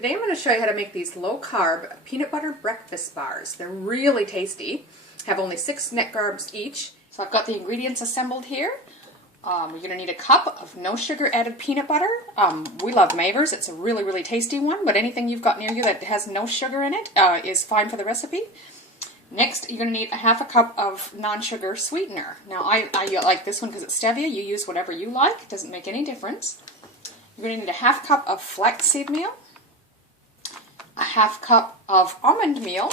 Today I'm going to show you how to make these low-carb peanut butter breakfast bars. They're really tasty. Have only 6 net carbs each. So I've got the ingredients assembled here. You're going to need a cup of no sugar added peanut butter. We love Maver's. It's a really tasty one, but anything you've got near you that has no sugar in it is fine for the recipe. Next, you're going to need a half a cup of non-sugar sweetener. Now I like this one because it's Stevia. You use whatever you like. It doesn't make any difference. You're going to need a half cup of flaxseed meal, a half cup of almond meal,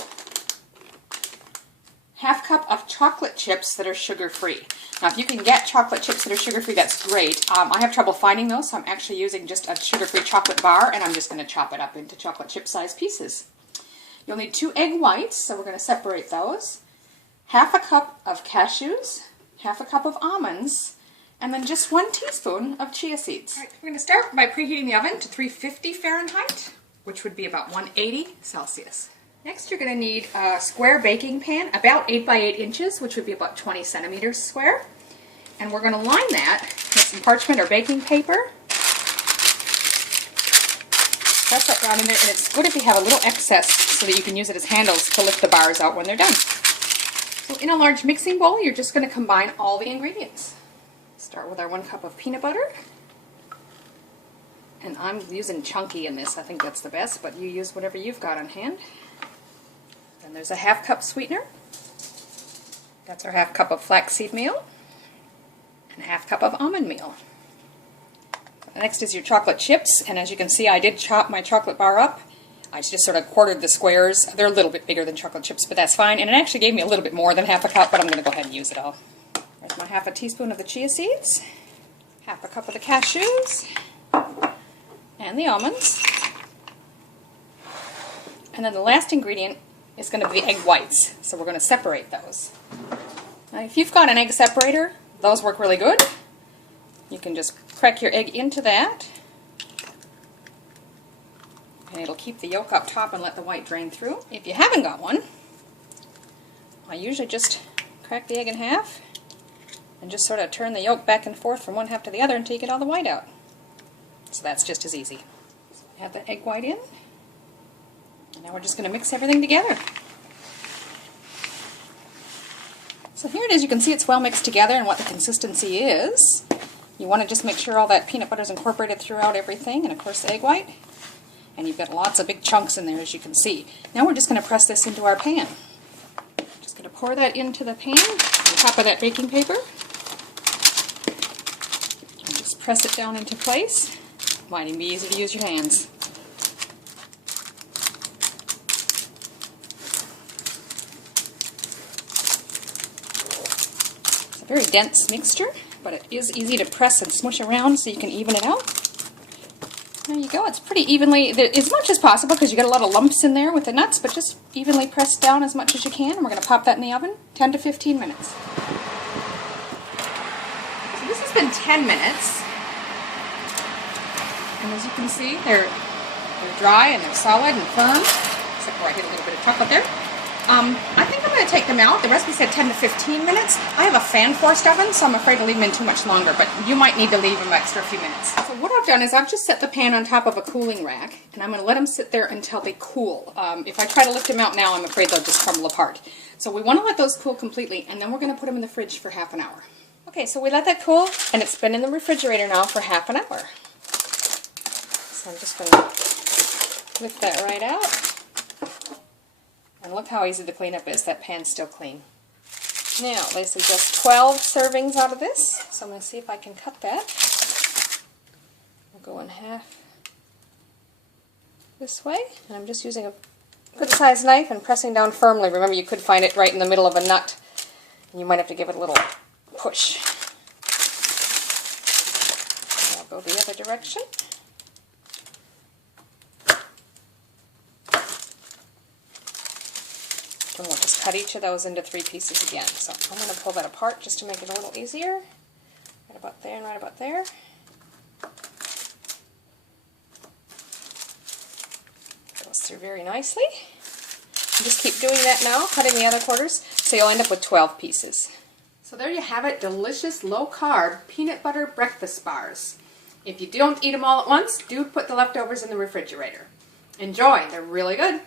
half cup of chocolate chips that are sugar-free. Now if you can get chocolate chips that are sugar-free, that's great. I have trouble finding those, so I'm actually using just a sugar-free chocolate bar, and I'm just going to chop it up into chocolate chip-sized pieces. You'll need 2 egg whites, so we're going to separate those. Half a cup of cashews, half a cup of almonds, and then just 1 teaspoon of chia seeds. All right, we're going to start by preheating the oven to 350 Fahrenheit, which would be about 180 Celsius. Next, you're going to need a square baking pan, about 8 by 8 inches, which would be about 20 centimeters square. And we're going to line that with some parchment or baking paper. Press that down in there, and it's good if you have a little excess so that you can use it as handles to lift the bars out when they're done. So in a large mixing bowl, you're just going to combine all the ingredients. Start with our 1 cup of peanut butter. And I'm using chunky in this. I think that's the best, but you use whatever you've got on hand. Then there's a half cup sweetener. That's our half cup of flaxseed meal. And a half cup of almond meal. Next is your chocolate chips, and as you can see I did chop my chocolate bar up. I just sort of quartered the squares. They're a little bit bigger than chocolate chips, but that's fine. And it actually gave me a little bit more than half a cup, but I'm going to go ahead and use it all. There's my half a teaspoon of the chia seeds, half a cup of the cashews, and the almonds. And then the last ingredient is going to be the egg whites, so we're going to separate those. Now if you've got an egg separator, those work really good. You can just crack your egg into that, and it'll keep the yolk up top and let the white drain through. If you haven't got one, I usually just crack the egg in half and just sort of turn the yolk back and forth from one half to the other until you get all the white out. So that's just as easy. Add the egg white in, and now we're just going to mix everything together. So here it is. You can see it's well mixed together and what the consistency is. You want to just make sure all that peanut butter is incorporated throughout everything, and of course the egg white. And you've got lots of big chunks in there, as you can see. Now we're just going to press this into our pan. Just going to pour that into the pan on top of that baking paper. And just press it down into place. Might even be easy to use your hands. It's a very dense mixture, but it is easy to press and smush around so you can even it out. There you go. It's pretty evenly, as much as possible, because you got a lot of lumps in there with the nuts, but just evenly press down as much as you can, and we're going to pop that in the oven 10 to 15 minutes. So this has been 10 minutes, and as you can see, they're dry and they're solid and firm, except where I hit a little bit of chocolate there. I think I'm going to take them out. The recipe said 10 to 15 minutes. I have a fan-forced oven, so I'm afraid to leave them in too much longer, but you might need to leave them extra few minutes. So what I've done is I've just set the pan on top of a cooling rack, and I'm going to let them sit there until they cool. If I try to lift them out now, I'm afraid they'll just crumble apart. So we want to let those cool completely, and then we're going to put them in the fridge for half an hour. Okay, so we let that cool, and it's been in the refrigerator now for half an hour. So I'm just going to lift that right out. And look how easy the cleanup is. That pan's still clean. Now, this is just 12 servings out of this, so I'm going to see if I can cut that. I'll go in half this way, and I'm just using a good-sized knife and pressing down firmly. Remember, you could find it right in the middle of a nut, and you might have to give it a little push. I'll go the other direction. And we'll just cut each of those into 3 pieces again. So I'm going to pull that apart just to make it a little easier. Right about there and right about there. Goes through very nicely. And just keep doing that now, cutting the other quarters, so you'll end up with 12 pieces. So there you have it, delicious low-carb peanut butter breakfast bars. If you don't eat them all at once, do put the leftovers in the refrigerator. Enjoy. They're really good.